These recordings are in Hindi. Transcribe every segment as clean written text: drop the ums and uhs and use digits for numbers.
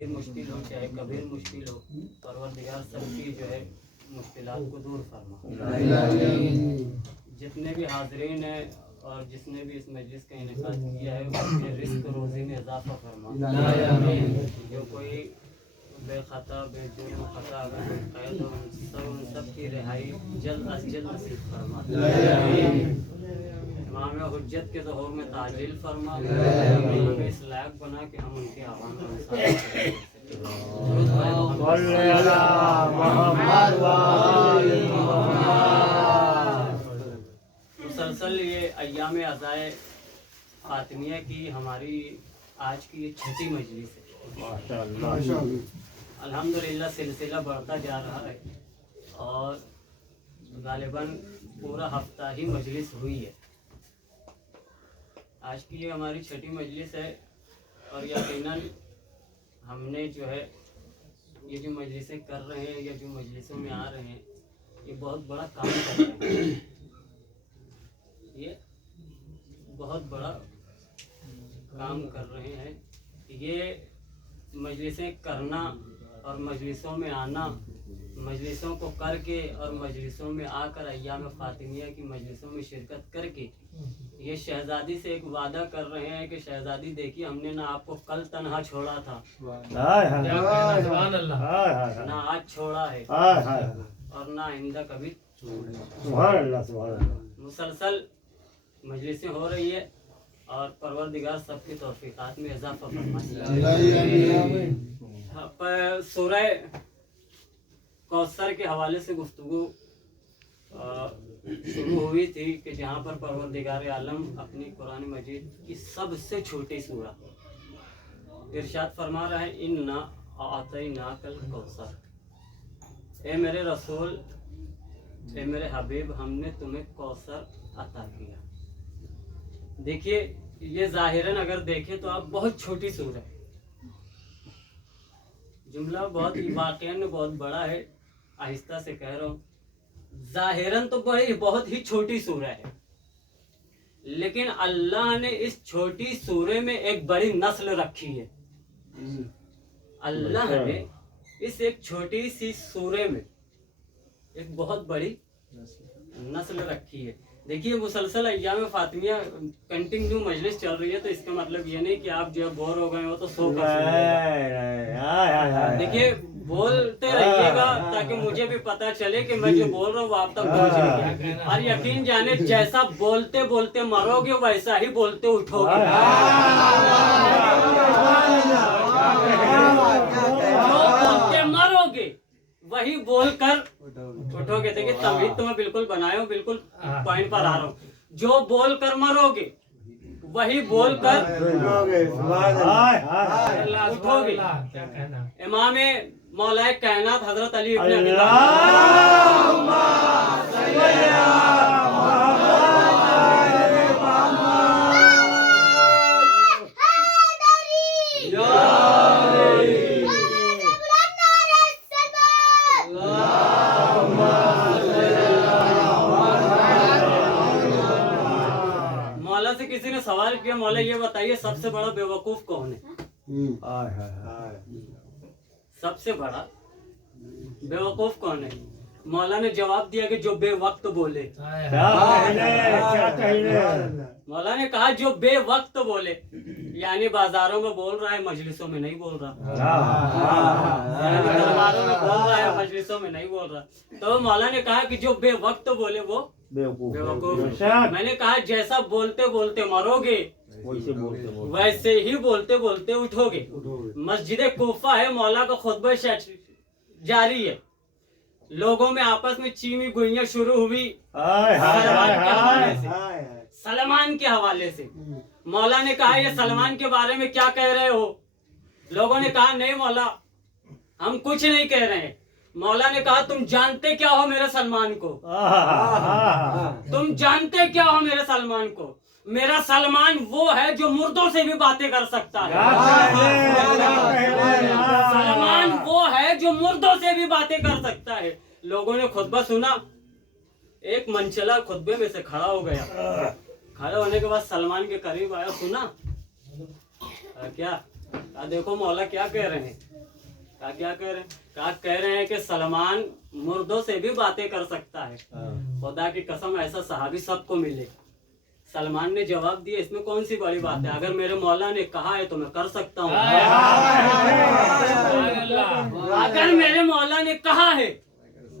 मुश्किल हो चाहे कबीर मुश्किल हो, परवरदिगार सबकी जो है मुश्किलात को दूर फरमा। जितने भी हाज़रीन हैं और जिसने भी इस मजलिस का इनेकाद किया है उसके रिस्क रोज़ी में इजाफा फरमा। जो कोई बेखता बेजुर्म खता अगर कोई कैद हो उन सब की रिहाई जल्द अज जल्द नसीब फरमा। इमाम हुज्जत के ज़हूर में ताजील फरमा। हमें इस लायक बना कि हम उनके आवाम का मुसलसल ये अय्याम अज़ाए फातिमिया की हमारी आज की ये छठी मजलिस है। अल्हम्दुलिल्लाह सिलसिला बढ़ता जा रहा है और गालिबन पूरा हफ्ता ही मजलिस हुई है। आज की ये हमारी छठी मजलिस है और यकीनन हमने जो है ये जो मजलिसें कर रहे हैं या जो मजलिसों में आ रहे हैं ये बहुत बड़ा काम कर रहे हैं। ये बहुत बड़ा काम कर रहे हैं। ये मजलिसें करना और मजलिसों में आना, मजलिसों को करके और मजलिसों में आकर अय्याम फातिमिया की मजलिसों में शिरकत करके ये शहजादी से एक वादा कर रहे हैं कि शहजादी देखिए हमने ना आपको कल तन्हा छोड़ा था ना आज छोड़ा है और ना आइंदा कभी मुसलसल मजलिसें हो रही है और परवरदिगार सबकी तौफीकात में इजाफा फरमाए। सूरह कौसर के हवाले से गुफ्तगू शुरू हुई थी कि जहाँ पर परवरदिगार आलम अपनी कुरान मजीद की सबसे छोटी सूरा इरशाद फरमा रहा है, इन्ना आतैनाकल कौसर, ए मेरे रसूल, ए मेरे हबीब, हमने तुम्हें कौसर अता किया। देखिए ये जाहिरन अगर देखें तो आप बहुत छोटी सूरत है, जुमला बहुत वाक़ियन बहुत बड़ा है, आहिस्ता से कह रहा हूँ। जाहिरन तो बहुत ही छोटी सूरह है, लेकिन अल्लाह ने इस छोटी सूरह में एक बड़ी नस्ल रखी है। अल्लाह ने इस एक छोटी सी सूरह में एक बहुत बड़ी नस्ल रखी है। देखिए मुसलसल अय्याम फातिमिया कंटिन्यू मजलिस चल रही है, तो इसका मतलब ये नहीं कि आप जो बोर हो गए हो तो सो कर। देखिए बोलते रहिएगा ताकि मुझे भी पता चले कि मैं जो बोल रहा हूँ वो आप तक पहुँच रही है। और यकीन जाने जैसा बोलते बोलते मरोगे वैसा ही बोलते उठोगे। जो बोलते मरोगे वही बोलकर उठोगे। देखिए तभी तो मैं बिल्कुल बनाया हूँ, बिल्कुल पॉइंट पर आ रहा हूँ। जो बोल कर मरोगे वही बोल कर उठोगे। इमाम मौलाए कायनात हजरत अली इब्न अबी मौला से किसी ने सवाल किया, मौला ये बताइए सबसे बड़ा बेवकूफ कौन है? सबसे बड़ा बेवकूफ कौन है? मौला ने जवाब दिया कि जो बेवक्त बोले। मौला ने कहा जो बेवक्त बोले, यानी बाजारों में बोल रहा है मजलिसों में नहीं बोल रहा, यानी दरबारों में बोल रहा है मजलिसों में नहीं बोल रहा। तो मौला ने कहा कि जो बेवक्त बोले वो बेवकूफ। मैंने कहा जैसा बोलते बोलते मरोगे वैसे ही बोलते बोलते उठोगे। मस्जिद कूफा है, मौला का खुतबा जारी है, लोगों में आपस में चीनी गुइयां शुरू हुई सलमान के हवाले से। मौला ने कहा ये सलमान के बारे में क्या कह रहे हो? लोगों ने कहा नहीं मौला हम कुछ नहीं कह रहे हैं। मौला ने कहा तुम जानते क्या हो मेरे सलमान को? तुम जानते क्या हो मेरे सलमान को? मेरा सलमान वो है जो मुर्दों से भी बातें कर सकता है। सलमान वो है जो मुर्दों से भी बातें कर सकता है। लोगों ने खुतबा सुना, एक मंचला खुतबे में से खड़ा हो गया। खड़ा होने के बाद सलमान के करीब आया, सुना क्या कहा देखो मौला क्या कह रहे हैं। कहा क्या कह रहे हैं। कहा कह रहे हैं कि सलमान मुर्दों से भी बातें कर सकता है। खुदा की कसम ऐसा सहाबी सबको मिले। सलमान ने जवाब दिया इसमें कौन सी बड़ी बात है, अगर मेरे मौला ने कहा है तो मैं कर सकता हूँ। अगर मेरे मौला ने कहा है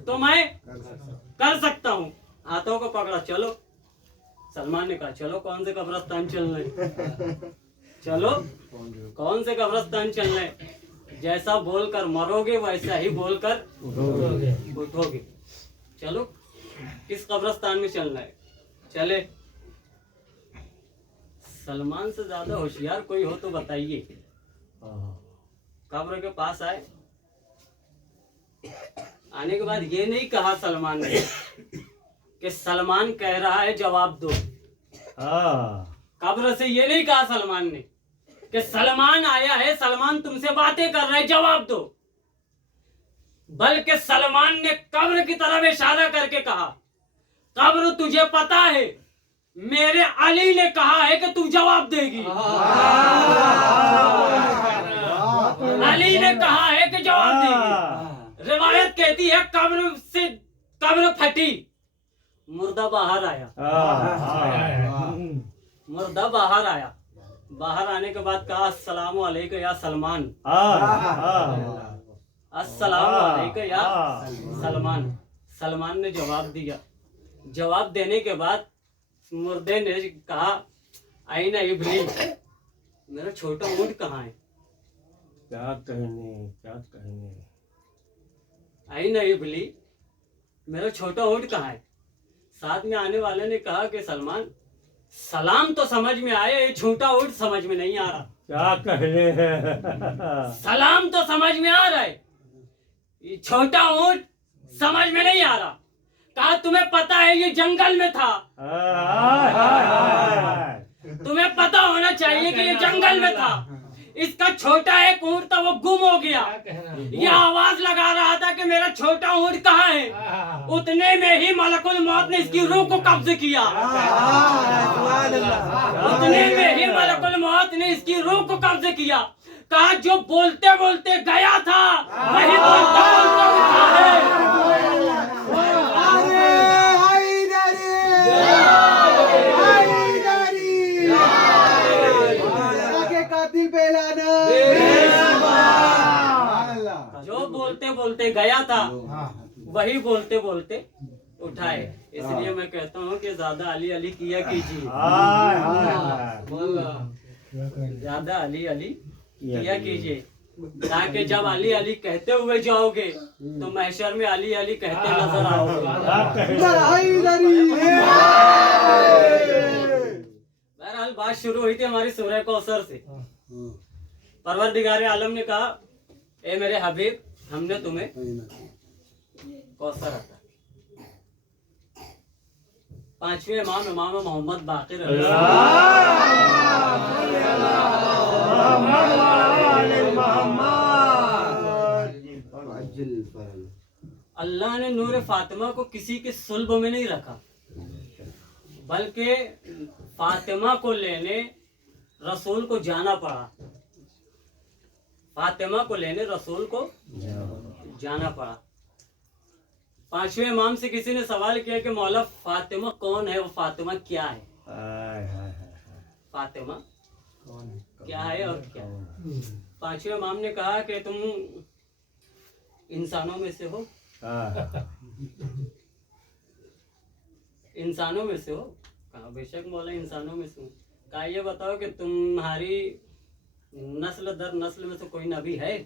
तो मैं कर सकता हूँ। हाथों को पकड़ा, चलो। सलमान ने कहा चलो कौन से कब्रिस्तान चल रहे, चलो कौन से कब्रिस्तान चल रहे। जैसा बोलकर मरोगे वैसा ही बोलकर उठोगे। चलो किस कब्रिस्तान में चलना है। चले। सलमान से ज्यादा होशियार कोई हो तो बताइए। कब्र के पास आए। आने के बाद ये नहीं कहा सलमान ने कि सलमान कह रहा है जवाब दो। कब्र से ये नहीं कहा सलमान ने कि सलमान आया है, सलमान तुमसे बातें कर रहा है, जवाब दो। बल्कि सलमान ने कब्र की तरफ इशारा करके कहा कब्र तुझे पता है मेरे अली ने कहा है कि तू जवाब देगी। अली ने कहा है कि जवाब देगी। रिवायत कहती है कब्र से कब्र फटी, मुर्दा बाहर आया। मुर्दा बाहर आया। बाहर आने के बाद कहा अस्सलामु अलैका या सलमान। अस्सलामु अलैका या सलमान। सलमान ने जवाब दिया। जवाब देने के बाद मुर्दे ने कहा आईना इब्राहिम, मेरा छोटा ऊँट कहाँ है। क्या कहने। आईना इब्राहिम, मेरा छोटा ऊँट कहाँ है। साथ में आने वाले ने कहा कि सलमान सलाम तो समझ में आया, ये छोटा ऊँट समझ में नहीं आ रहा। क्या कहने हैं। सलाम तो समझ में आ रहा है, ये छोटा ऊँट समझ में नहीं आ रहा। कहा तुम्हें पता है ये जंगल में था। तुम्हें पता होना चाहिए कि ये जंगल में था। इसका छोटा एक ऊँट था वो गुम हो गया। ये आवाज लगा रहा था कि मेरा छोटा ऊँट कहाँ है। उतने में ही मलकुल मौत ने इसकी रूह को कब्ज किया। उतने में ही मलकुल मौत ने इसकी रूह को कब्ज किया। कहा जो बोलते बोलते गया था वही बोलता बोलता उठा है। जो बोलते बोलते गया था वही बोलते बोलते उठाए। इसलिए मैं कहता हूँ कि ज्यादा अली अली किया कीजिए। ज्यादा अली अली किया कीजिए, ताकि जब अली अली कहते हुए जाओगे तो महशर में अली अली कहते नजर आओगे। बहरहाल बात शुरू हुई थी हमारी सूरह कौसर से। परवरदिगार आलम ने कहा ए मेरे हबीब, हमने तुम्हें कौसर अता। पांचवें इमाम इमाम मोहम्मद बाकिर अल्लाह ने नूर फातिमा को किसी के सुल्ब में नहीं रखा, बल्कि फातिमा को लेने रसूल को जाना पड़ा। फातिमा को लेने रसूल को जाना पड़ा। पांचवें इमाम से किसी ने सवाल किया कि मौला फातिमा कौन है, वो फातिमा क्या है। फातिमा क्या है और क्या है। पांचवें इमाम ने कहा कि तुम इंसानों में से हो। इंसानों में से हो। कहा बेशक मौला इंसानों में से हूँ। कहा ये बताओ कि तुम्हारी नस्ल दर नस्ल में से कोई नबी है।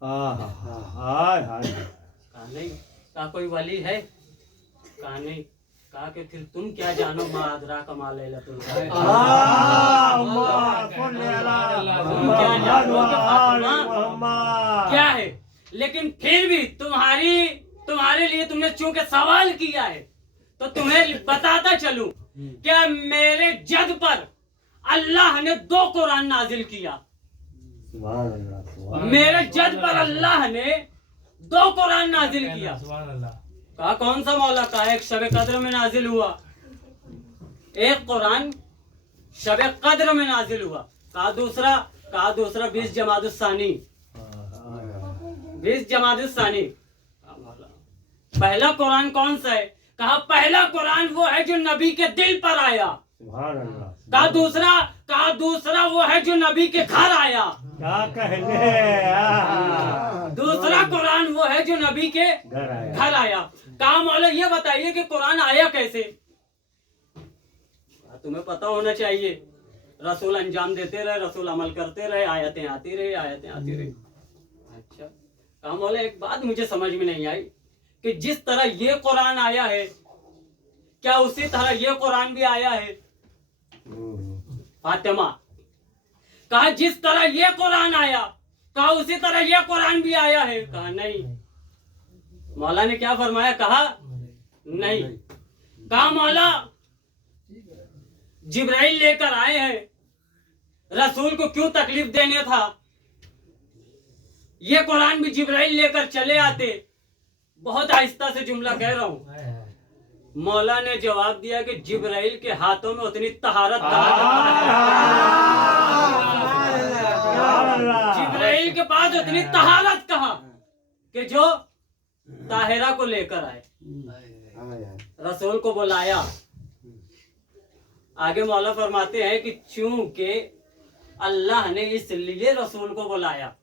कहा नहीं। कहा कोई वली है। कहा नहीं। कहा कि फिर तुम क्या जानो मा अदरा कमा लैलतुल कद्र। तुम क्या जानो कि फातिमा क्या है। लेकिन फिर भी तुम्हारे लिए तुमने चूंकि सवाल किया है तो तुम्हें बताता चलूं क्या मेरे जद पर अल्लाह ने 2 कुरान नाजिल किया। मेरे जद पर अल्लाह ने 2 कुरान नाजिल किया। कहा कौन सा मौला। कहा एक शब कद्र में नाजिल हुआ, एक कुरान शब कद्र में नाजिल हुआ। कहा दूसरा कहा दूसरा 20 जमादुस्सानी, 20 जमादुस्सानी। पहला कुरान कौन सा है? कहा पहला कुरान वो है जो नबी के दिल पर आया। सुभान अल्लाह। कहा दूसरा वो है जो नबी के घर आया। क्या कहने। दूसरा कुरान वो है जो नबी के घर आया। कहा मौला ये बताइए कि कुरान आया कैसे? तुम्हें पता होना चाहिए। रसूल अंजाम देते रहे, रसूल अमल करते रहे, आयतें आती रही, आयतें आती रही। अच्छा, कहा मौला एक बात मुझे समझ में नहीं आई कि जिस तरह ये कुरान आया है, क्या उसी तरह ये कुरान भी आया है? फातिमा, कहा जिस तरह ये कुरान आया, कहा उसी तरह ये कुरान भी आया है? कहा नहीं। मौला ने क्या फरमाया? कहा नहीं। कहा मौला जिब्राइल लेकर आए हैं, रसूल को क्यों तकलीफ देने था? ये कुरान भी जिब्राइल लेकर चले आते। बहुत आहिस्ता से जुमला कह रहा हूं। मौला ने जवाब दिया कि जिब्राइल के हाथों में उतनी तहारत जिब्राइल के पास उतनी तहारत कहा कि जो ताहिरा को लेकर आए। रसूल को बुलाया। आगे मौला फरमाते हैं कि चूंकि अल्लाह ने इसलिए रसूल को बुलाया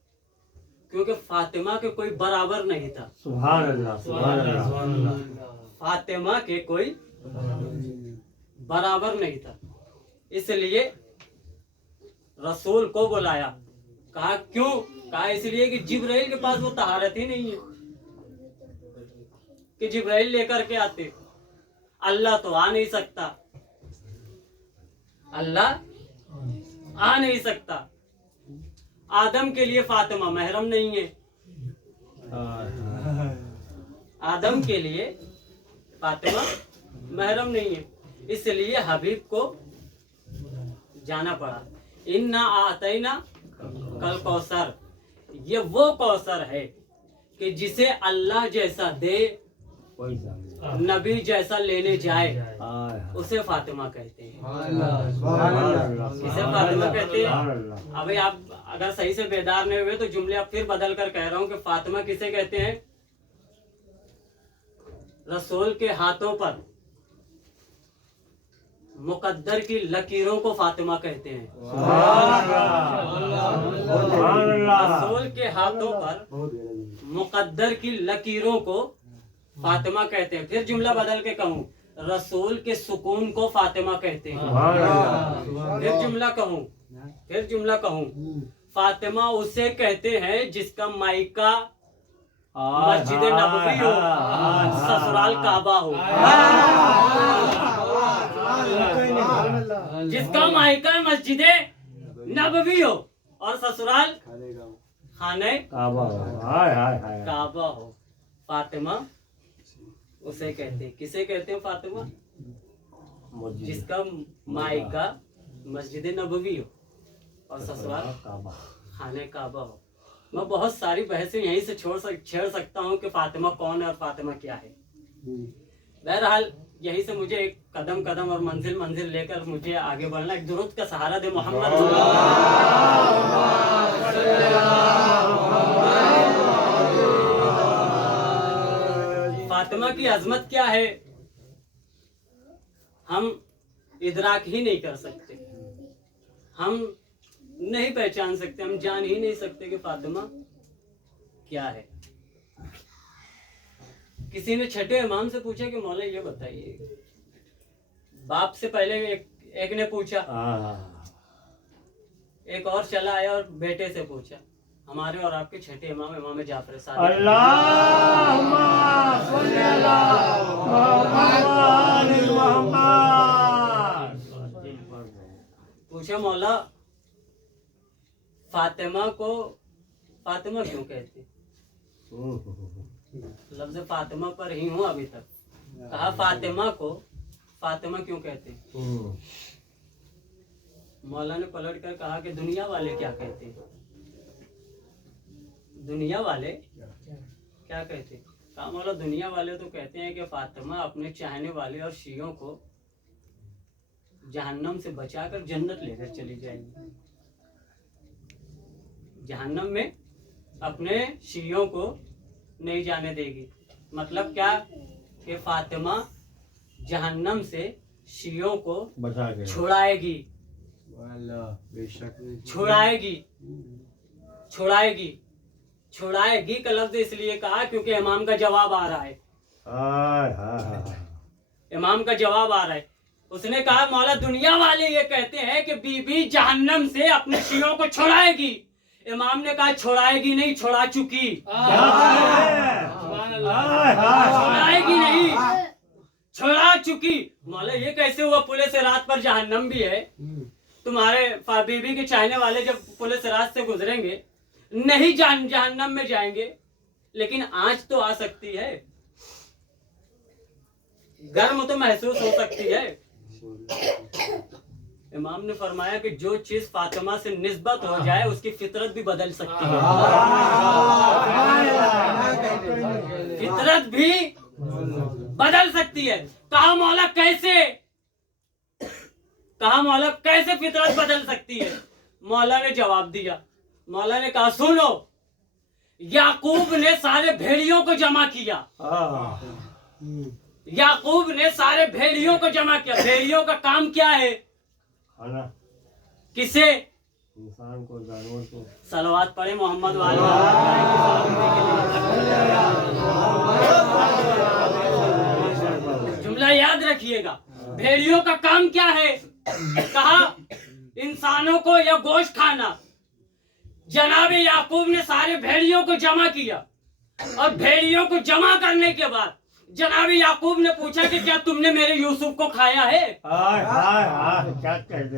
क्योंकि फातिमा के कोई बराबर नहीं था। सुभान अल्लाह, सुभान अल्लाह। फातिमा के कोई बराबर नहीं था, इसलिए रसूल को बुलाया। कहा क्यों? कहा इसलिए कि जिब्राइल के पास वो तहारत ही नहीं है कि जिब्राइल लेकर के आते। अल्लाह तो आ नहीं सकता, अल्लाह आ नहीं सकता। आदम के लिए फातिमा महरम नहीं है। आदम के लिए फातिमा महरम नहीं है, इसलिए हबीब को जाना पड़ा। इन्ना आतैना कल कौसर, ये वो कौसर है कि जिसे अल्लाह जैसा दे, नबी जैसा लेने जाए, उसे फातिमा कहते हैं। इसे फातिमा कहते हैं। अभी आप अगर सही से बेदार नहीं हुए तो जुमले अब फिर बदल कर कह रहा हूँ कि फातिमा किसे कहते हैं? रसूल के हाथों पर मुकद्दर की लकीरों को फातिमा कहते हैं। रसूल के हाथों पर मुकद्दर की लकीरों को फातिमा कहते हैं। फिर जुमला बदल के कहूँ, रसूल के सुकून को फातिमा कहते हैं। फिर जुमला कहूँ, फातिमा उसे कहते हैं जिसका मायका मस्जिद नबवी हो, ससुराल काबा हो। जिसका मायका मस्जिद नबवी हो और ससुराल खाने काबा हो, फातिमा उसे कहते हैं। किसे कहते हैं फातिमा? जिसका मायका मस्जिद नबवी हो और ससुराल खाने काबा हो। मैं बहुत सारी बहसें यहीं से छेड़ सकता हूँ कि फातिमा कौन है और फातिमा क्या है। बहरहाल यहीं से मुझे एक कदम कदम और मंजिल मंजिल लेकर मुझे आगे बढ़ना। एक दुरूद का सहारा दे मोहम्मद। फातिमा की अजमत क्या है हम इदराक ही नहीं कर सकते, हम नहीं पहचान सकते, हम जान ही नहीं सकते कि फातिमा क्या है। किसी ने छठे इमाम से पूछा कि मौला ये बताइए, बाप से पहले एक ने पूछा, एक और चला आया और बेटे से पूछा। हमारे और आपके छठे इमाम इमाम जाफर सादिक। पूछा मौला फातिमा को फातिमा क्यों कहते? लफ्ज़ फातिमा पर ही हूँ अभी तक। कहा फातिमा को फातिमा क्यों कहते? मौला ने पलट कर कहा कि दुनिया वाले क्या कहते हैं? दुनिया वाले क्या कहते? कहा मौला दुनिया वाले तो कहते हैं कि फातिमा अपने चाहने वाले और शियों को जहन्नम से बचाकर जन्नत लेकर चली जाएगी। जहन्नम में अपने शियों को नहीं जाने देगी। मतलब क्या कि फातिमा जहन्नम से शियों को बचा के छुड़ाएगी, छुड़ाएगी, छुड़ाएगी। छुड़ाएगी का लफ्ज इसलिए कहा क्योंकि इमाम का जवाब आ रहा है। इमाम का जवाब आ रहा है। उसने कहा मौला दुनिया वाले ये कहते हैं कि बीबी जहन्नम से अपने शियों को छुड़ाएगी। इमाम ने कहा छुड़ाएगी नहीं, छुड़ा चुकी। छुड़ाएगी नहीं, छुड़ा चुकी। मौला ये कैसे हुआ? पुलिस रात पर जहन्नम भी है। तुम्हारे बीबी के चाहने वाले जब पुलिस रात से गुजरेंगे नहीं जहन्नम में जाएंगे, लेकिन आंच तो आ सकती है, गर्म तो महसूस हो सकती है। इमाम ने फरमाया कि जो चीज फातिमा से निस्बत हो जाए उसकी फितरत भी बदल सकती है। फितरत भी बदल सकती है। कहा मौला कैसे? कहा मौला कैसे फितरत बदल सकती है? मौला ने जवाब दिया। मौला ने कहा सुनो, याकूब ने सारे भेड़ियों को जमा किया। याकूब ने सारे भेड़ियों को जमा किया। भेड़ियों का काम क्या है? खाना। किसे? इंसान को, जानवर को। सलवात पढ़े मोहम्मद वाले। जुमला याद रखिएगा। भेड़ियों का काम क्या है? कहा इंसानों को या गोश्त खाना। जनाब याकूब ने सारे भेड़ियों को जमा किया और भेड़ियों को जमा करने के बाद जनाब याकूब ने पूछा कि क्या तुमने मेरे यूसुफ को खाया है?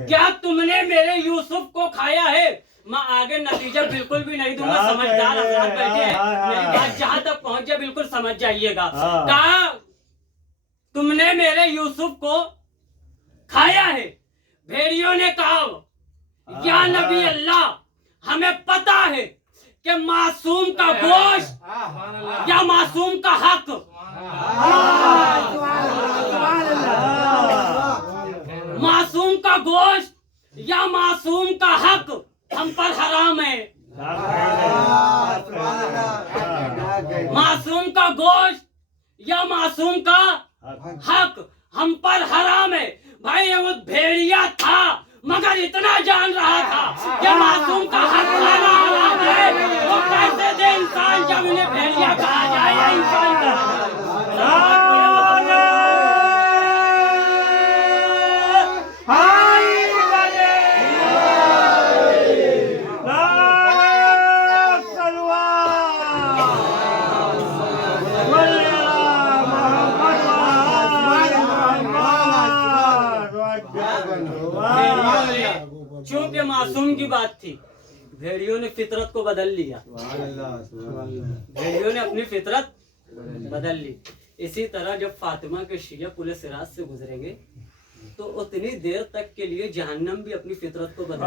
क्या तुमने मेरे यूसुफ को खाया है? मैं आगे नतीजा बिल्कुल भी नहीं दूंगा, समझदार हजरात बैठे हैं, मेरी बात जहां तक पहुंच जाए बिल्कुल समझ जाइएगा। कहा तुमने मेरे यूसुफ को खाया है। भेड़ियों ने कहा या नबी अल्लाह, हमें पता है कि मासूम का गोश्त या मासूम का हक, मासूम का गोश्त या मासूम का हक हम पर हराम है। मासूम का गोश्त या मासूम का हक हम पर हराम है। भाई वो भेड़िया था मगर इतना जान रहा था कि मासूम का हक खाना हराम है। वो कैसे दे इंसान जब इन्हें भेड़िया कहा जाए या इंसान कहा? चूंकि मासूम की बात थी, भेड़ियों ने फितरत को बदल लिया। भेड़ियों ने अपनी फितरत बदल ली। इसी तरह जब फातिमा के शिया पुलिस सिराज से गुजरेंगे तो उतनी देर तक के लिए जहन्नम भी अपनी फितरत को बदल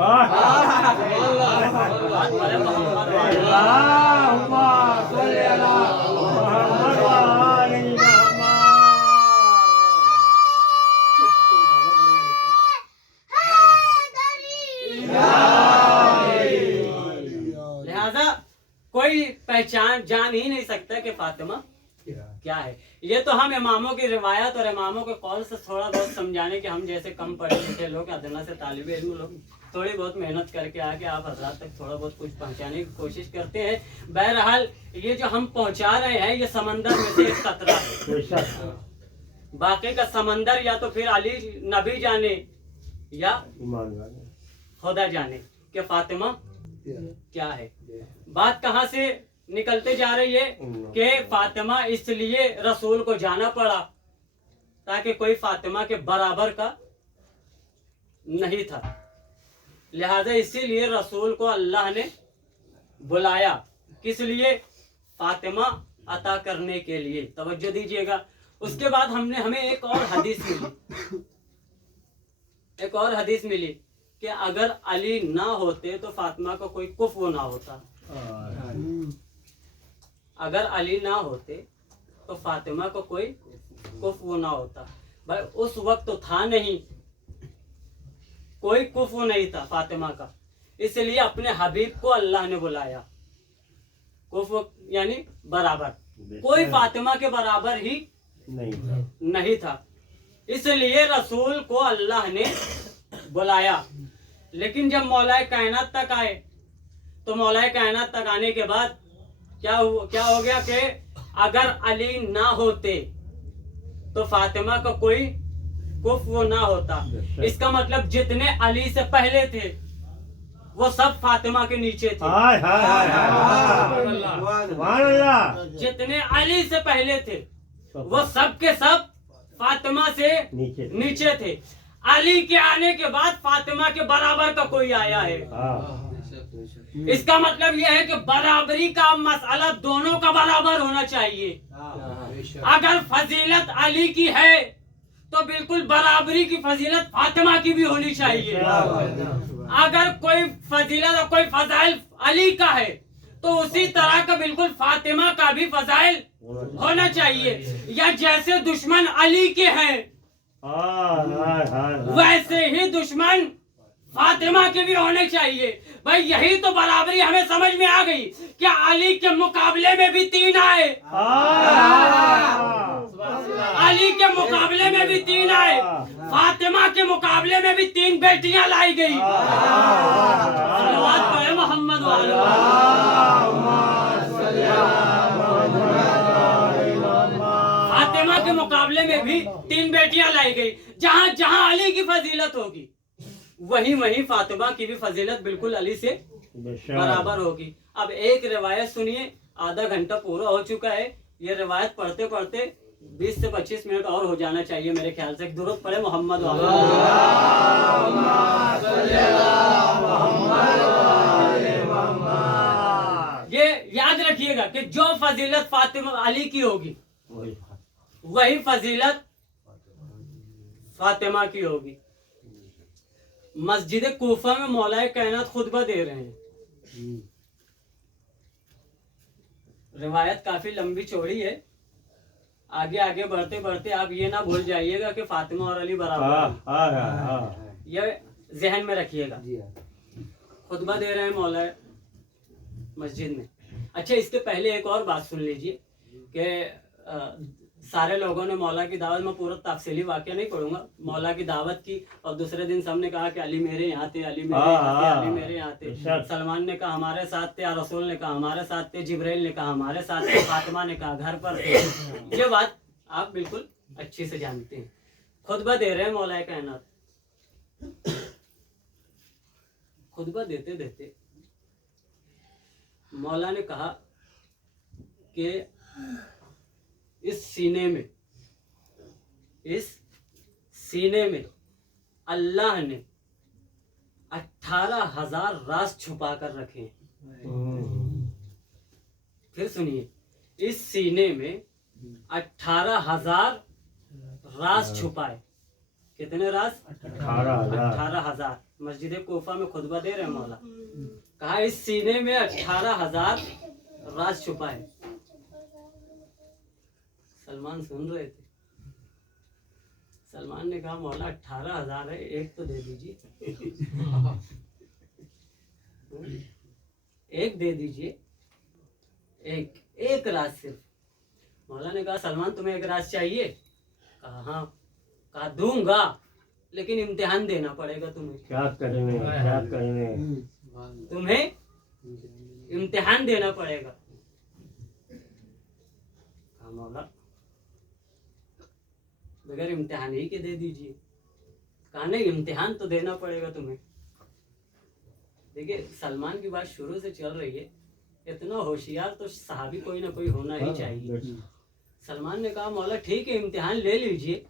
कोई पहचान जान ही नहीं सकता कि फातिमा क्या है। ये तो हम इमामों की रिवायत और इमामों के कौल से थोड़ा बहुत समझाने के, हम जैसे कम पढ़े लिखे लोग, अदना से तालिबे इल्म लोग थोड़ी बहुत मेहनत करके आके आप हजरात तक थोड़ा बहुत कुछ पहुंचाने की कोशिश करते हैं। बहरहाल ये जो हम पहुंचा रहे हैं ये समंदर में से एक कतरा है। बाकी का समंदर या तो फिर अली नबी जाने या खुदा जाने कि फातिमा क्या है। बात कहाँ से निकलते जा रही है कि फातिमा इसलिए रसूल को जाना पड़ा ताकि कोई फातिमा के बराबर का नहीं था। लिहाजा इसीलिए रसूल को अल्लाह ने बुलाया। किस लिए? फातिमा अता करने के लिए। तवज्जो दीजिएगा। उसके बाद हमें एक और हदीस मिली, एक और हदीस मिली कि अगर अली ना होते तो फातिमा को कोई कुफ्र ना होता। अगर अली ना होते तो फातिमा को कोई कुफ्र ना होता। भाई उस वक्त तो था नहीं, कोई कुफ्र नहीं था फातिमा का। इसलिए अपने हबीब को अल्लाह ने बुलाया। कुफ यानी बराबर, कोई फातिमा के बराबर ही नहीं था, इसलिए रसूल को अल्लाह ने बुलाया। लेकिन जब मौलाए कायनात तक आए तो मौलाए कायनात तक आने के बाद क्या हो गया कि अगर अली ना होते तो फातिमा का कोई कुफ वो ना होता। इसका मतलब जितने अली से पहले थे वो सब फातिमा के नीचे थे। जितने अली से पहले थे वो सब के सब फातिमा से नीचे थे। अली के आने के बाद फातिमा के बराबर का कोई आया है। इसका मतलब यह है कि बराबरी का मसला दोनों का बराबर होना चाहिए। अगर फजीलत अली की है तो बिल्कुल बराबरी की फजीलत फातिमा की भी होनी चाहिए। अगर कोई फजीलत और कोई फजाइल अली का है तो उसी तरह का बिल्कुल फातिमा का भी फजाइल होना चाहिए। या जैसे दुश्मन अली के हैं वैसे ही दुश्मन फातिमा के भी होने चाहिए। भाई यही तो बराबरी हमें समझ में आ गई। क्या अली के मुकाबले में भी 3 आए, अली के मुकाबले में भी 3 आए, फातिमा के मुकाबले में भी 3 बेटियां लाई गई। सल्लल्लाहु अलैहि मोहम्मद फातिमा के मुकाबले में भी 3 बेटियां लाई गई। जहां जहां अली की फजीलत होगी वहीं फातिमा की भी फजीलत बिल्कुल अली से बराबर होगी। अब एक रिवायत सुनिए, आधा घंटा पूरा हो चुका है। ये रिवायत पढ़ते पढ़ते 20 से 25 मिनट और हो जाना चाहिए मेरे ख्याल से। दुरूद पढ़े मोहम्मद। ये याद रखिएगा कि जो फजीलत फातिमा अली की होगी वही फजीलत फातिमा की होगी। मस्जिद कूफा में मौलाए कायनात खुतबा दे रहे हैं। रिवायत काफी लंबी चौड़ी है। आगे आगे बढ़ते बढ़ते आप ये ना भूल जाइएगा कि फातिमा और अली बराबर। ये जहन में रखिएगा। खुतबा दे रहे हैं मौलाए मस्जिद में। अच्छा, इसके पहले एक और बात सुन लीजिए कि सारे लोगों ने मौला की दावत में पूरा तफसीली वाक़या नहीं पढ़ूंगा। मौला की दावत की और दूसरे दिन सबने कहा कि अली मेरे यहाँ थे, अली मेरे यहाँ थे, अली मेरे यहाँ थे। सलमान ने कहा हमारे साथ थे, रसूल ने कहा हमारे साथ थे, जिब्राइल ने कहा हमारे साथ थे, फातिमा ने कहा घर पर थे। ये बात आप बिल्कुल अच्छी से जानते हैं। खुतबा दे रहे हैं मौलाए कायनात। खुतबा देते देते मौला ने कहा कि इस सीने में अल्लाह ने 18,000 राज छुपा कर रखे हैं। फिर सुनिए, इस सीने में 18,000 राज छुपाए। कितने राज? 18,000। मस्जिद कोफा में खुतबा दे रहे हैं मौला। कहा इस सीने में 18,000 राज छुपाए। सलमान सुन रहे थे। सलमान ने कहा मौला 18,000 है, एक तो दे दीजिए। एक दे दीजिए, एक राज सिर्फ। मौला ने कहा सलमान तुम्हें एक राज चाहिए? कहा हाँ। कहा दूंगा लेकिन इम्तिहान देना पड़ेगा तुम्हें। क्या करने तुम्हें इम्तिहान देना पड़ेगा। कहा मौला बगैर इम्तिहान ही के दे दीजिए। कहा नहीं, इम्तिहान तो देना पड़ेगा तुम्हें। देखिए, सलमान की बात शुरू से चल रही है। इतना होशियार तो सहाबी कोई ना कोई होना ही चाहिए। सलमान ने कहा मौला ठीक है, इम्तिहान ले लीजिए।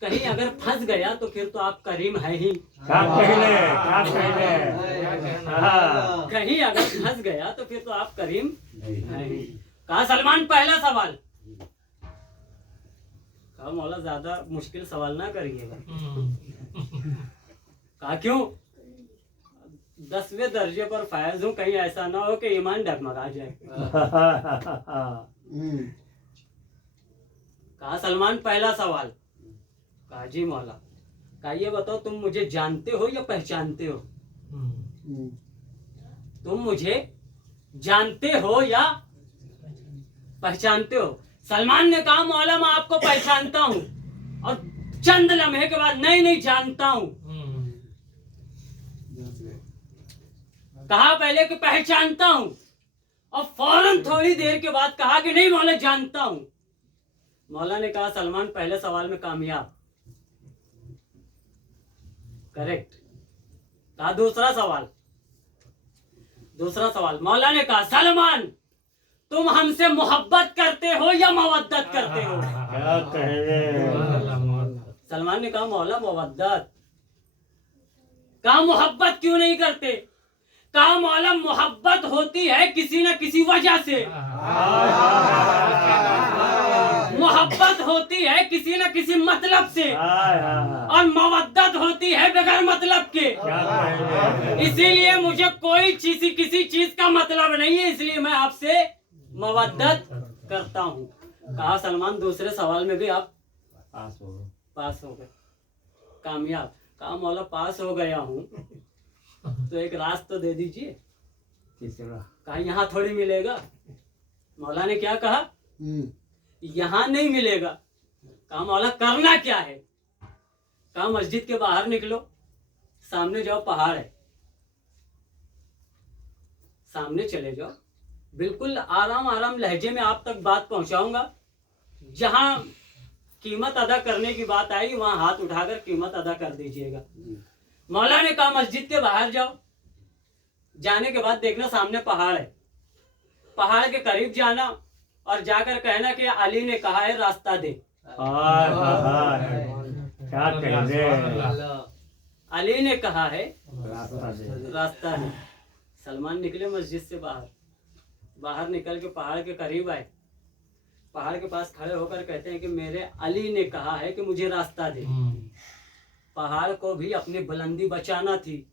कहीं अगर फंस गया तो फिर तो आप करीम है ही। कहीं अगर फंस गया तो फिर तो आप करीम है ही। कहा सलमान पहला सवाल। कहा मौला ज्यादा मुश्किल सवाल ना करिएगा। कहा क्यों? 10वें दर्जे पर फायज हूँ, कहीं ऐसा ना हो कि ईमान डगमगा जाए। कहा सलमान पहला सवाल। कहा जी मौला। कहा ये बताओ तुम मुझे जानते हो या पहचानते हो? तुम मुझे जानते हो या पहचानते हो? सलमान ने कहा मौला मैं आपको पहचानता हूं, और चंद लम्हे के बाद नहीं जानता हूं। कहा पहले कि पहचानता हूं, और फौरन थोड़ी देर के बाद कहा कि नहीं मौला जानता हूं। मौला ने कहा सलमान पहले सवाल में कामयाब, करेक्ट। कहा दूसरा सवाल मौला ने कहा सलमान तुम हमसे मोहब्बत करते हो या मवद्दत करते हो? क्या कहने? सलमान ने कहा मौला मवद्दत। कहा मोहब्बत क्यों नहीं करते? कहा मौला मोहब्बत होती है किसी न किसी वजह से, मोहब्बत होती है किसी न किसी मतलब से, और मवद्दत होती है बगैर मतलब के। इसीलिए मुझे कोई किसी चीज का मतलब नहीं है, इसलिए मैं आपसे मवद्दत करता हूँ। कहा सलमान दूसरे सवाल में भी आप पास हो गए, कामयाब। कहा मौला पास हो गया हूँ तो एक रास्ता तो दे दीजिए। तीसरा कहा यहाँ थोड़ी मिलेगा। मौला ने क्या कहा? यहाँ नहीं मिलेगा। कहा मौला करना क्या है? कहा मस्जिद के बाहर निकलो, सामने जाओ पहाड़ है, सामने चले जाओ, बिल्कुल आराम लहजे में आप तक बात पहुंचाऊंगा। जहां कीमत अदा करने की बात आई वहां हाथ उठाकर कीमत अदा कर दीजिएगा। मौला ने कहा मस्जिद के बाहर जाओ, जाने के बाद देखना सामने पहाड़ है, पहाड़ के करीब जाना और जाकर कहना कि अली ने कहा है रास्ता दे। क्या कहने? अली ने कहा है रास्ता दे। सलमान निकले मस्जिद से बाहर निकल के पहाड़ के करीब आए, पहाड़ के पास खड़े होकर कहते हैं कि मेरे अली ने कहा है कि मुझे रास्ता दे। पहाड़ को भी अपनी बुलंदी बचाना थी।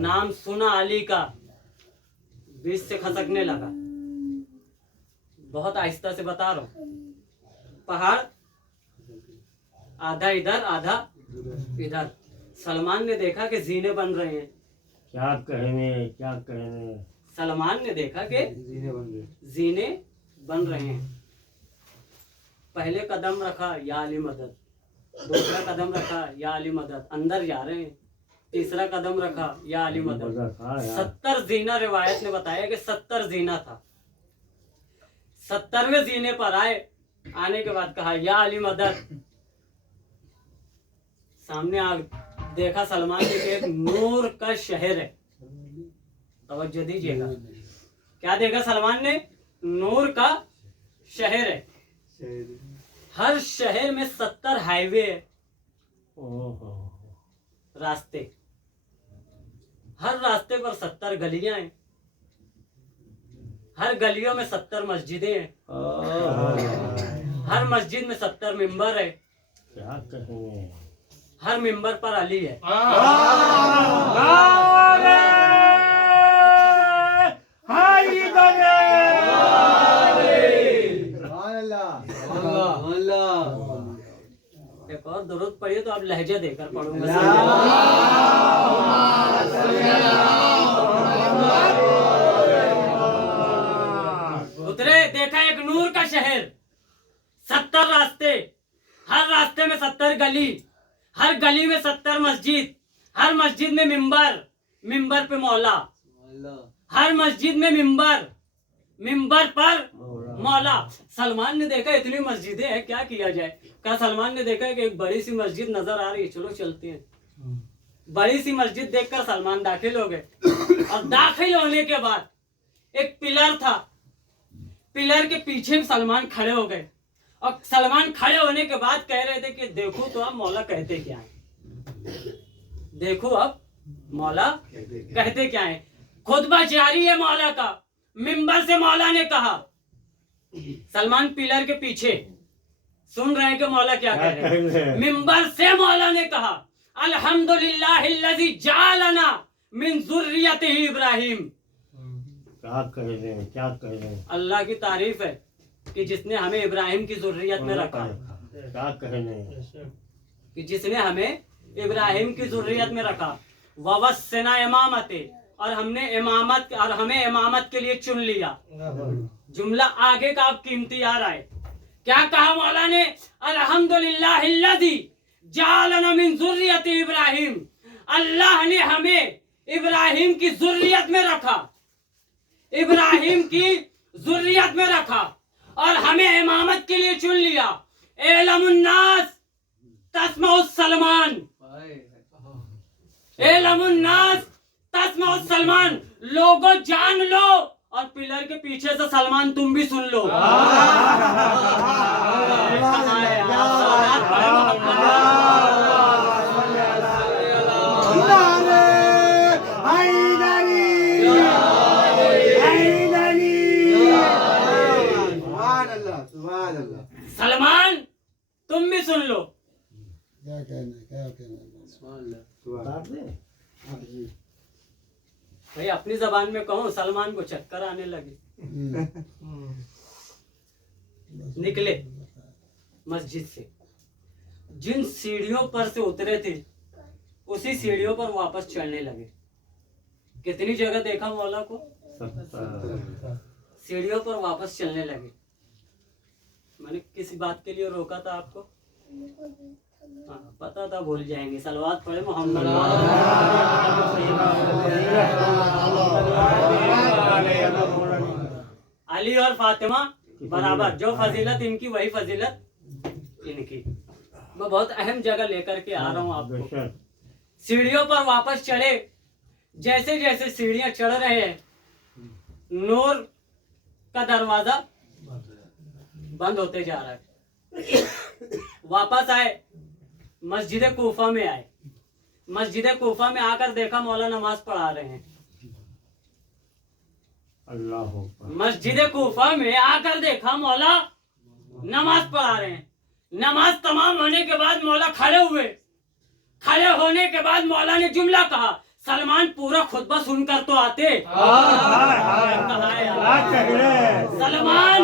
नाम सुना अली का, बीच से खसकने लगा। बहुत आहिस्ता से बता रहा हूं। पहाड़ आधा इधर आधा इधर। सलमान ने देखा कि जीने बन रहे हैं। क्या कहने? सलमान ने देखा कि जीने बन रहे हैं। पहले कदम रखा या अली मदद, दूसरा कदम रखा या अली मदद, अंदर जा रहे हैं। तीसरा कदम रखा या अली मदद। 70 जीना रिवायत ने बताया कि 70 जीना था। 70वें जीने पर आने के बाद कहा या अली मदद। सामने देखा सलमान ने कि एक नूर का शहर है। तवज्जो दीजिएगा, क्या देखा सलमान ने? नूर का शहर है। हर शहर में 70 हाईवे है, रास्ते। हर रास्ते पर 70 गलियां हैं, हर गलियों में 70 मस्जिदें हैं, हर मस्जिद में 70 मिंबर है। क्या कहने? हर मिंबर पर अली है। एक और दुरूद पढ़िए तो आप लहजे देकर पढ़ूंगा। उतरे, देखा एक नूर का शहर, 70 रास्ते, हर रास्ते में 70 गली, हर गली में 70 मस्जिद, हर मस्जिद में मिंबर, मिंबर पे मौला, हर मस्जिद में मिंबर, मिंबर पर मौला। सलमान ने देखा इतनी मस्जिदें हैं, क्या किया जाए? क्या सलमान ने देखा कि एक बड़ी सी मस्जिद नजर आ रही है, चलो चलते हैं। बड़ी सी मस्जिद देखकर सलमान दाखिल हो गए, और दाखिल होने के बाद एक पिलर था, पिलर के पीछे सलमान खड़े हो गए, और सलमान खड़े होने के बाद कह रहे थे कि देखो तो अब मौला कहते क्या है, देखो अब मौला कहते क्या है। खुतबा जारी है मौला का, मिंबर से मौला ने कहा। सलमान पिलर के पीछे सुन रहे हैं कि मौला क्या कह रहे हैं। मिंबर से मौला ने कहा अल्हम्दुलिल्लाहिल्लज़ी जअलना मिन ज़ुर्रियतिही इब्राहीम। क्या कहने? अल्लाह की तारीफ है कि जिसने हमें इब्राहिम की ज़ुर्रियत में रखा। क्या कहने? कि जिसने हमें इब्राहिम की ज़ुर्रियत में रखा। ववस्सना इमामते, और हमने इमामत और हमें इमामत के लिए चुन लिया। जुमला आगे का अब कीमती आ रहा है। क्या कहा मौला ने? अल्हम्दुलिल्लाहिल्लज़ी जालना मिन ज़ुर्रियति इब्राहिम, अल्लाह ने हमें इब्राहिम की ज़ुर्रियत में रखा, इब्राहिम की ज़ुर्रियत में रखा और हमें इमामत के लिए चुन लिया। एलमुन्नास तस्माउस सलमान, एलमुन्नास तस्माउस सलमान, लोगों जान लो, और पिलर के पीछे से सलमान तुम भी सुन लो। सलमान तुम भी सुन लो। क्या कहना भाई अपनी जबान में कहूँ, सलमान को चक्कर आने लगे। निकले मस्जिद से, जिन सीढ़ियों पर से उतरे थे उसी सीढ़ियों पर वापस चढ़ने लगे। कितनी जगह देखा मौला को? सीढ़ियों पर वापस चलने लगे। मैंने किस बात के लिए रोका था आपको? हाँ, पता था भूल जाएंगे। सलवात पढ़े मोहम्मद। अली और फातिमा बराबर, जो फजीलत इनकी वही फजीलत इनकी। मैं बहुत अहम जगह लेकर के आ रहा हूँ आपको। सीढ़ियों पर वापस चढ़े। जैसे जैसे सीढ़ियां चढ़ रहे हैं, नूर का दरवाजा बंद होते जा रहा है। वापस आए, मस्जिद कूफा में आए। मस्जिद कूफा में आकर देखा मौला नमाज पढ़ा रहे हैं। अल्लाह मस्जिद कूफा में आकर देखा मौला नमाज पढ़ा रहे हैं। नमाज तमाम होने के बाद मौला खड़े हुए। खड़े होने के बाद मौला ने जुमला कहा, सलमान पूरा खुतबा सुनकर तो आते। सलमान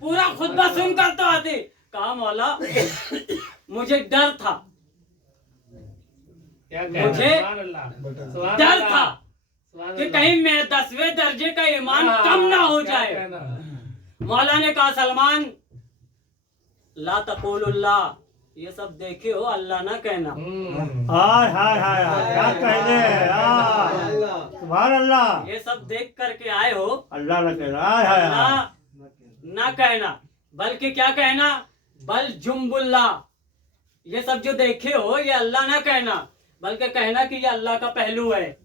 पूरा खुतबा सुनकर तो आते। कहा मौला मुझे डर था, मुझे डर था कि कहीं मैं 10वें दर्जे का ईमान कम ना हो जाए। मौला ने कहा, सलमान ला तक़ूलुल्लाह, ये सब देखे हो, अल्लाह ना कहना। हाय हाय हाय क्या कहने, सुभान अल्लाह। ये सब देख करके आए हो, अल्लाह ना कहना, हाय हाय अल्लाह ना कहना, बल्कि क्या कहना, बल जुम्बुल्ला। ये सब जो देखे हो ये अल्लाह ना कहना, बल्कि कहना कि ये अल्लाह का पहलू है।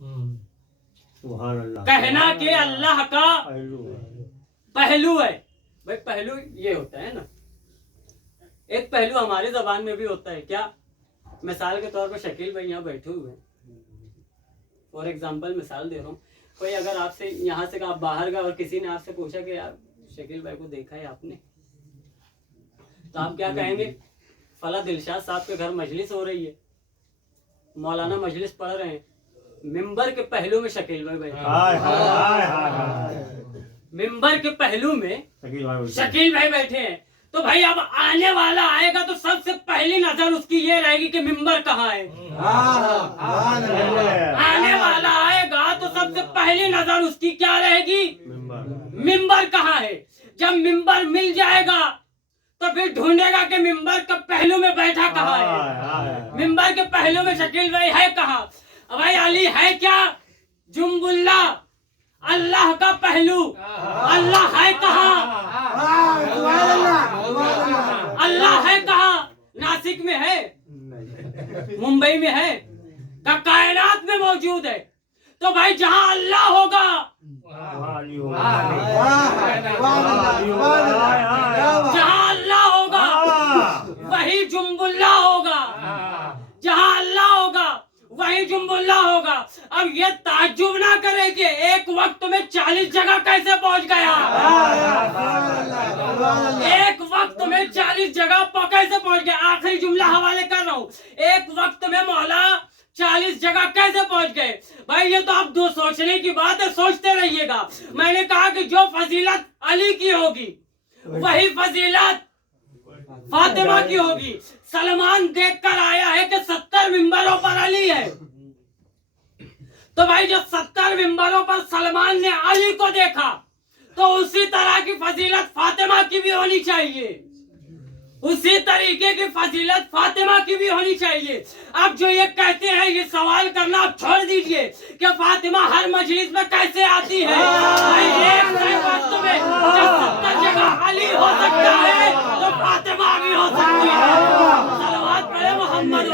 सुभान अल्लाह। कहना कि अल्लाह का पहलू है। पहलू है। भाई पहलू ये होता है ना, एक पहलू हमारी जबान में भी होता है। क्या? मिसाल के तौर पर शकील भाई यहाँ बैठे हुए हैं, फॉर एग्जाम्पल मिसाल दे रहा हूँ। कोई अगर आपसे यहाँ से आप बाहर गए और किसी ने आपसे पूछा कि यार शकील भाई को देखा है आपने, तो आप क्या कहेंगे? फला दिलशाद साहब के घर मजलिस हो रही है, मौलाना मजलिस पढ़ रहे हैं, मिंबर के पहलू में शकील भाई बैठे। हाय हाय हाय हाय। मिंबर के पहलू में शकील शकील भाई बैठे हैं। तो भाई अब आने वाला आएगा तो सबसे पहली नजर उसकी ये रहेगी कि मिंबर कहाँ है। आने वाला आएगा तो सबसे पहली नजर उसकी क्या रहेगी? मिंबर कहाँ है। जब मिंबर मिल जाएगा तो फिर ढूंढेगा कि मिंबर के पहलू में बैठा कहाँ है। मिंबर के पहलू में शकील भाई है कहाँ? भाई अली है क्या? जुम्बुल्ला, अल्लाह का पहलू। अल्लाह है कहाँ? अल्लाह है कहाँ? नासिक में है, मुंबई में है, का कायनात में मौजूद है। तो भाई जहाँ अल्लाह होगा, जहाँ अल्लाह होगा वही जुम्बुल्ला होगा। जहाँ अल्लाह होगा वही जुम्बुल्ला होगा। अब ये ताज्जुब ना करे कि एक वक्त में 40 जगह कैसे पहुंच गया। एक वक्त में 40 जगह कैसे पहुंच गया। आखिरी जुमला हवाले कर रहा हूँ, एक वक्त में मौला 40 जगह कैसे पहुंच गए। भाई ये तो आप दो सोचने की बात है, सोचते रहिएगा। मैंने कहा कि जो फजीलत अली की होगी वही फजीलत फातिमा की होगी। सलमान देख कर आया है कि 70 मिंबरों पर अली है, तो भाई जब 70 मिंबरों पर सलमान ने अली को देखा तो उसी तरह की फजीलत फातिमा की भी होनी चाहिए, उसी तरीके की फजीलत फातिमा की भी होनी चाहिए। अब जो ये कहते हैं ये सवाल करना आप छोड़ दीजिए कि फातिमा हर मजलिस में कैसे आती है। भाई एक सही बात तो में जब 70 जगह अली हो सकता है तो फातिमा भी हो सकती है। सलवात पढ़े मोहम्मद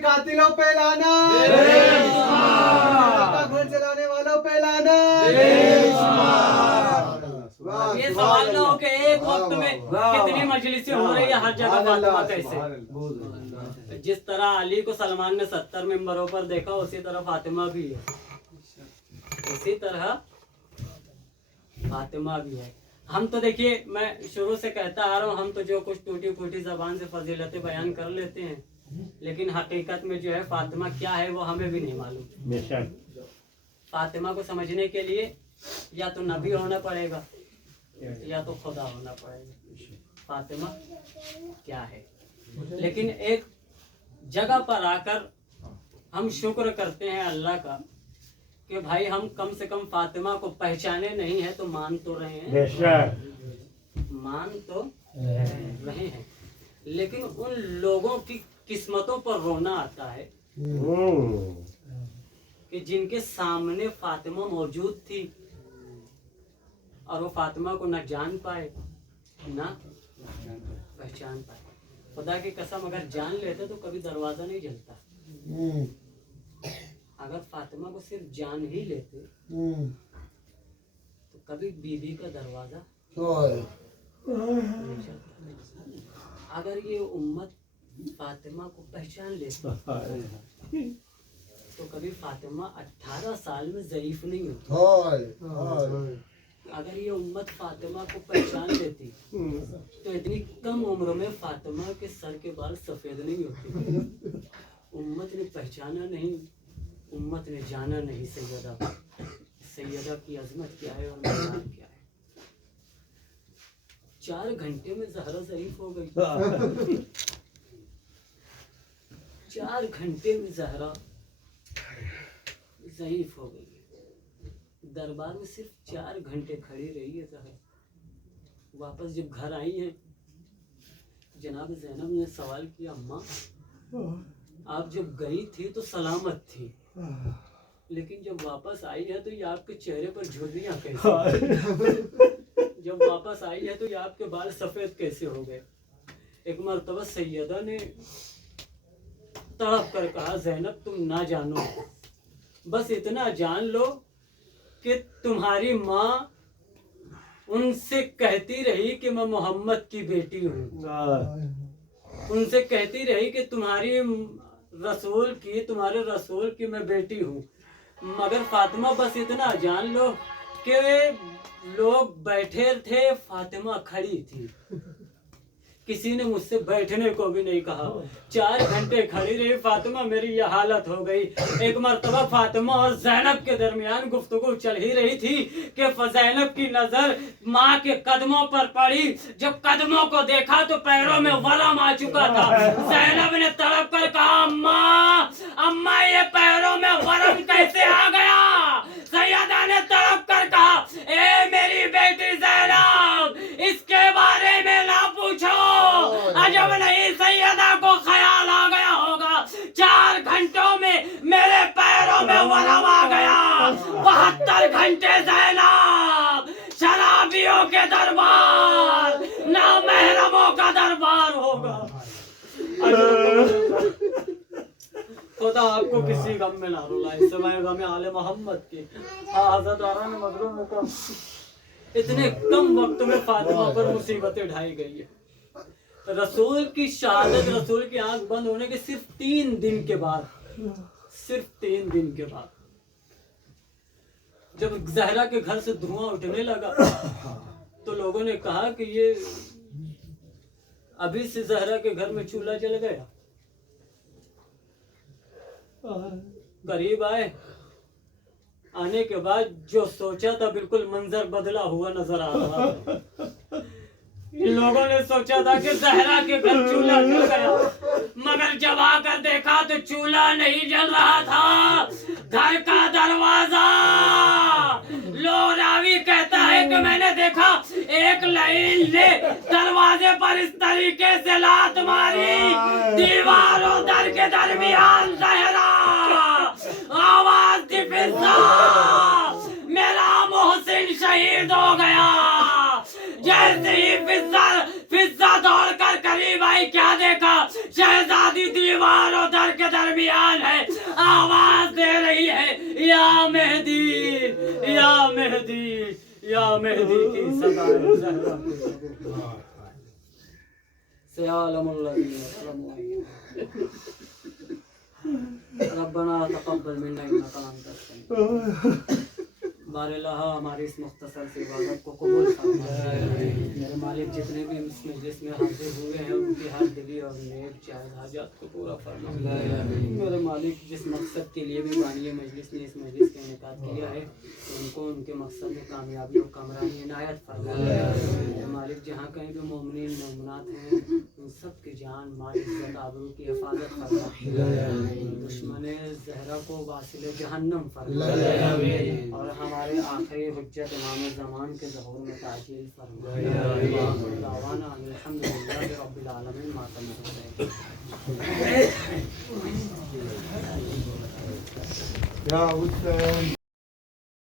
कातिलों पे लाना, घर चलाने वालों पे लाना। ये सवाल ना हो कि एक वक्त में कितनी मजलिसें हो रही है हर जगह फातिमा कैसे। जिस तरह अली को सलमान ने 70 मिंबरों पर देखा उसी तरह फातिमा भी है, उसी तरह फातिमा भी है। हम तो देखिए मैं शुरू से कहता आ रहा हूँ, हम तो जो कुछ टूटी फूटी जबान से फजीलतें बयान कर लेते हैं, लेकिन हकीकत में जो है फातिमा क्या है वो हमें भी नहीं मालूम। बेशक फातिमा को समझने के लिए या तो नबी होना पड़ेगा या तो खुदा होना पड़ेगा। फातिमा क्या है, लेकिन एक जगह पर आकर हम शुक्र करते हैं अल्लाह का कि भाई हम कम से कम फातिमा को पहचाने नहीं है तो मान तो रहे हैं, बेशक मान तो रहे हैं, लेकिन उन लोगों की किस्मतों पर रोना आता है कि जिनके सामने फातिमा मौजूद थी और वो फातिमा को न जान पाए न पहचान पाए। खुदा की कसम अगर जान लेते तो कभी दरवाजा नहीं जलता। अगर फातिमा को सिर्फ जान ही लेते तो कभी बीबी का दरवाजा नहीं जलता। अगर ये उम्मत फातिमा को पहचान लेती तो कभी फातिमा 18 साल में ज़ईफ नहीं होती। अगर ये उम्मत फातिमा को पहचान लेती तो इतनी कम उम्र में फातिमा के सर के बाल सफेद नहीं होते। उम्मत ने पहचाना नहीं, उम्मत ने जाना नहीं सैयदा की अजमत क्या है और मकाम क्या है। 4 घंटे में ज़हरा ज़ईफ हो गई। 4 घंटे में ज़हरा ज़ईफ हो गई। दरबार में सिर्फ 4 घंटे खड़ी रही है ज़हरा। वापस जब घर आई है जनाब ज़ैनब ने सवाल किया, अम्मा आप जब गई थी तो सलामत थी, लेकिन जब वापस आई है तो ये आपके चेहरे पर झुर्रियाँ कैसे, जब वापस आई है तो ये आपके बाल सफेद कैसे हो गए। एक मर्तबा सैयदा ने तड़प कर कहा, ज़ैनब तुम ना जानो, बस इतना जान लो कि तुम्हारी माँ उनसे कहती रही कि मैं मोहम्मद की बेटी हूँ, उनसे कहती रही कि तुम्हारे रसूल की मैं बेटी हूँ। मगर फातिमा बस इतना जान लो कि लोग बैठे थे, फातिमा खड़ी थी, किसी ने मुझसे बैठने को भी नहीं कहा। 4 घंटे खड़ी रही फातिमा, मेरी यह हालत हो गई। एक मर्तबा फातिमा और ज़ैनब के दरमियान गुफ्तगू चल ही रही थी कि ज़ैनब की नजर माँ के कदमों पर पड़ी। जब कदमों को देखा तो पैरों में वरम आ चुका था। ज़ैनब ने तड़प कर कहा, अम्मा अम्मा ये पैरों में वरम कैसे आ गया। सैयदा ने तड़प कर कहा, ए मेरी बेटी ज़ैनब इसके बारे में ना पूछो। अजब नहीं सैयदा को ख्याल आ गया होगा, 4 घंटों में मेरे पैरों में वरम आ गया। 72 घंटे ज़ैनब शराबियों के दरबार, ना महरमों का दरबार होगा। खुदा आपको किसी गम में ना रुलाए, समय गम आले मोहम्मद की। हज़रत आराम मजलूम को इतने कम वक्त में फातिमा पर मुसीबतें ढाई गई है। रसूल की शहादत, रसूल की आंख बंद होने के सिर्फ 3 दिन के बाद, सिर्फ 3 दिन के बाद जब ज़हरा के घर से धुआं उठने लगा तो लोगों ने कहा कि ये अभी से ज़हरा के घर में चूल्हा जल गया। करीब आए आने के बाद जो सोचा था बिल्कुल मंजर बदला हुआ नजर आ रहा था। इन लोगों ने सोचा था कि जहरा के घर चूल्हा जल गया, मगर जब आकर देखा तो चूल्हा नहीं जल रहा था, घर का दरवाजा। लो रावी कहता है कि मैंने देखा एक लाइन ने दरवाजे पर इस तरीके से लात मारी, दीवारों दर के दरमियान जहरा आवाज थी, फिजा मेरा मोहसिन शहीद हो गया। जैसे ही फिजा दौड़कर करीब आई, क्या देखा, शहजादी दीवारों दर के दरमियान है, आवाज दे रही है, या मेहदी, या मेहदी, या मेहदी की सदा है ज़हरा से आलमुल्लाह। रब्बना तक़ब्बल मिन्ना इन्नका अंतस समीउल। बारलाहा हमारी इस मुख्तसर सी इबादत को कबूल फरमा। मेरे मालिक जितने भी इस मजलिस में हाजिर हुए हैं उनकी हर दिली और नेक जायज़ हाजत को पूरा फरमा। मेरे मालिक जिस मकसद के लिए भी बानी मजलिस ने इस मजलिस का इनेकाद किया है उनको उनके मकसद में कामयाबी और कामरानी इनायत फरमा। मेरे मालिक जहाँ कहीं भी मोमिनीन मोमिनात हैं उन सब की जान माल इज्जत आबरू की हिफाजत फरमा। दुश्मन ज़हरा को वासिल जहन्नम फरमा और हमारे आखिरी हुज्जत इमाम ज़मान के ज़हूर में ताजील फरमा। दावाना अल्हम्दुलिल्लाहि रब्बिल आलमीन। मातम या हुसैन।